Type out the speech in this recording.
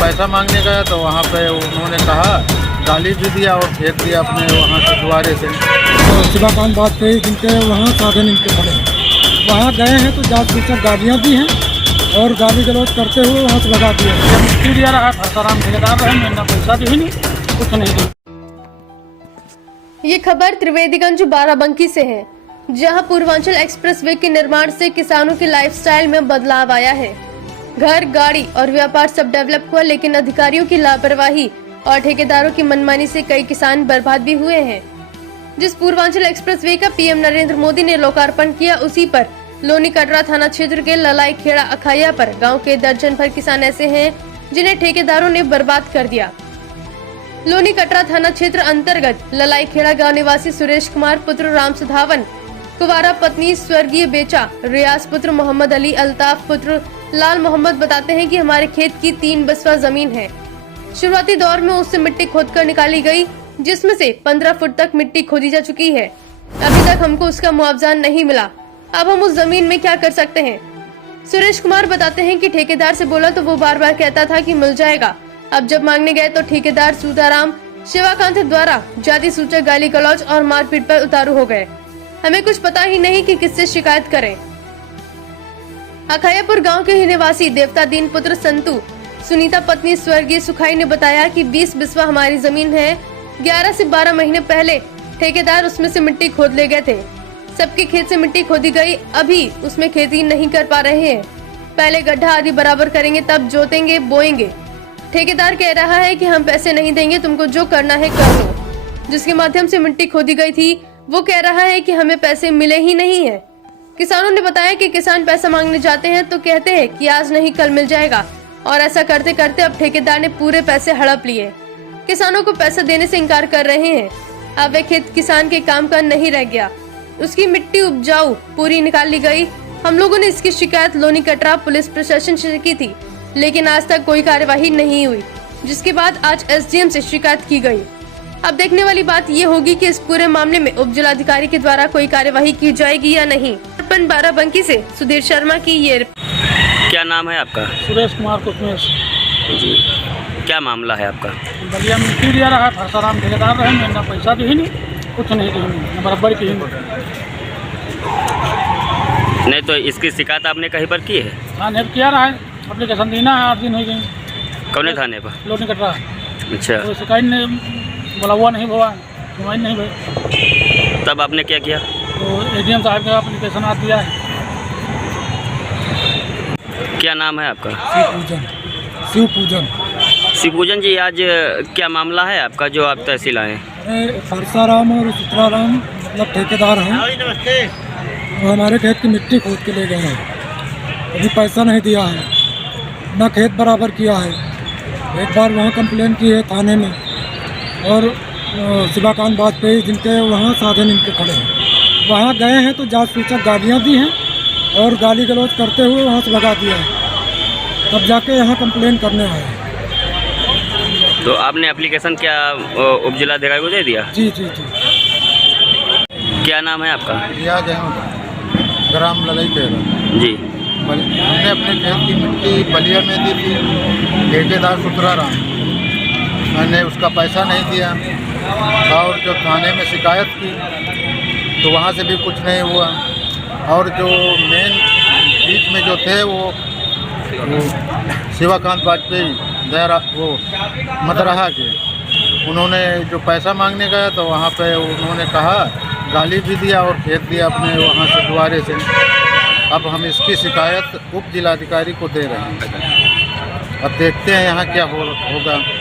पैसा मांगने गया तो वहाँ पे उन्होंने कहा, गाली भी दिया और फेंक दिया अपने वहाँ से द्वारे से। तो शिवाकांत वाजपेयी जिनके वहाँ साधन इनके खड़े हैं, वहाँ गए हैं तो जांच पीछे गाड़ियाँ दी हैं और गाली गलौज करते हुए वहाँ से भगा दिया। मिट्टी दिया रहा है, फरसाराम ठेकेदार रहे, मैंने पैसा दी नहीं, कुछ नहीं दी। ये खबर त्रिवेदीगंज बाराबंकी से है, जहां पूर्वांचल एक्सप्रेसवे के निर्माण से किसानों की लाइफस्टाइल में बदलाव आया है। घर, गाड़ी और व्यापार सब डेवलप हुआ, लेकिन अधिकारियों की लापरवाही और ठेकेदारों की मनमानी से कई किसान बर्बाद भी हुए हैं। जिस पूर्वांचल एक्सप्रेसवे का पीएम नरेंद्र मोदी ने लोकार्पण किया, उसी पर लोनी कटरा थाना क्षेत्र के ललाई खेड़ा अखाया पर गांव के दर्जन भर किसान ऐसे हैं जिन्हें ठेकेदारों ने बर्बाद कर दिया। लोनी कटरा थाना क्षेत्र अंतर्गत ललाई खेड़ा गाँव निवासी सुरेश कुमार पुत्र राम सुधावन, कुवारा पत्नी स्वर्गीय बेचा, रियाज पुत्र मोहम्मद अली, अल्ताफ पुत्र लाल मोहम्मद बताते हैं कि हमारे खेत की 3 बिस्वा जमीन है। शुरुआती दौर में उससे मिट्टी खोदकर निकाली गई, जिसमें से 15 फुट तक मिट्टी खोदी जा चुकी है। अभी तक हमको उसका मुआवजा नहीं मिला। अब हम उस जमीन में क्या कर सकते हैं? सुरेश कुमार बताते हैं कि ठेकेदार से बोला तो वो बार बार कहता था कि मिल जाएगा। अब जब मांगने गए तो ठेकेदार सूताराम शिवाकांत द्वारा जाति सूचक गाली गलौज और मारपीट पर उतारू हो गए। हमें कुछ पता ही नहीं कि किससे शिकायत करें। अखायापुर गांव के ही निवासी देवता दीन पुत्र संतु, सुनीता पत्नी स्वर्गीय सुखाई ने बताया कि 20 बिस्वा हमारी जमीन है। 11 से 12 महीने पहले ठेकेदार उसमें से मिट्टी खोद ले गए थे। सबके खेत से मिट्टी खोदी गई, अभी उसमें खेती नहीं कर पा रहे हैं। पहले गड्ढा आदि बराबर करेंगे, तब जोतेंगे, बोएंगे। ठेकेदार कह रहा है कि हम पैसे नहीं देंगे, तुमको जो करना है कर लो। जिसके माध्यम से मिट्टी खोदी गई थी, वो कह रहा है कि हमें पैसे मिले ही नहीं है। किसानों ने बताया कि किसान पैसा मांगने जाते हैं तो कहते हैं कि आज नहीं कल मिल जाएगा, और ऐसा करते करते अब ठेकेदार ने पूरे पैसे हड़प लिए। किसानों को पैसा देने से इनकार कर रहे हैं। अब वे खेत किसान के काम का नहीं रह गया, उसकी मिट्टी उपजाऊ पूरी निकाल ली गई। हम लोगों ने इसकी शिकायत लोनी कटरा पुलिस प्रशासन से की थी, लेकिन आज तक कोई कार्यवाही नहीं हुई, जिसके बाद आज एसडीएम से शिकायत की गई। अब देखने वाली बात ये होगी कि इस पूरे मामले में उप जिलाधिकारी के द्वारा कोई कार्यवाही की जाएगी या नहीं। बाराबंकी से सुधीर शर्मा की ये। क्या नाम है आपका? सुरेश कुमार कुशमेश जी, क्या मामला है आपका? बलिया मिट्टी दिया रहा है, फरसाराम ठेकेदार रहे, मैंने पैसा दी नहीं, कुछ नहीं दी, बराबर की नहीं। तो इसकी शिकायत आपने कहीं पर की है? हाँ, नेब किया रहा है, एप्लीकेशन देना है, 8 दिन हो गए। कौन थाने पर? लोनी कटरा। अच्छा, तो शिकायत ने बोला हुआ नहीं हुआ, सुनवाई नहीं हुई। तब आपने क्या किया? तो एडीएम साहब का एप्लीकेशन आ दिया है। क्या नाम है आपका? शिव पूजन जी, आज क्या मामला है आपका जो आप तहसील आए? फरसाराम और सुतराराम मतलब ठेकेदार हैं, वो हमारे खेत की मिट्टी खोद के ले गए हैं। अभी पैसा नहीं दिया है, ना खेत बराबर किया है। एक बार वहाँ कंप्लेन की है थाने में, और शिवाकांत वाजपेयी जिनके वहाँ साधन इनके खड़े हैं, वहाँ गए हैं तो जांच पीछे गाड़ियाँ दी हैं और गाली गलौज करते हुए वहाँ से भगा दिया है। तब जाके यहाँ कंप्लेन करने आए हैं। तो आपने एप्लीकेशन क्या उप जिलाधिकारी को दे दिया? जी जी जी। क्या नाम है आपका? रियाज ग्राम ललाई खेड़ा जी। हमने अपने खेत की मिट्टी बलिया में दी थी, ठेकेदार सूताराम, मैंने उसका पैसा नहीं दिया, और जो थाने में शिकायत की तो वहाँ से भी कुछ नहीं हुआ। और जो मेन बीच में जो थे वो शिवाकांत वाजपेयी वो मदरहा के, उन्होंने जो पैसा मांगने गया तो वहाँ पे उन्होंने कहा, गाली भी दिया और फेंक दिया अपने वहाँ से द्वारे से। अब हम इसकी शिकायत उप जिलाधिकारी को दे रहे हैं। अब देखते हैं यहाँ क्या होगा।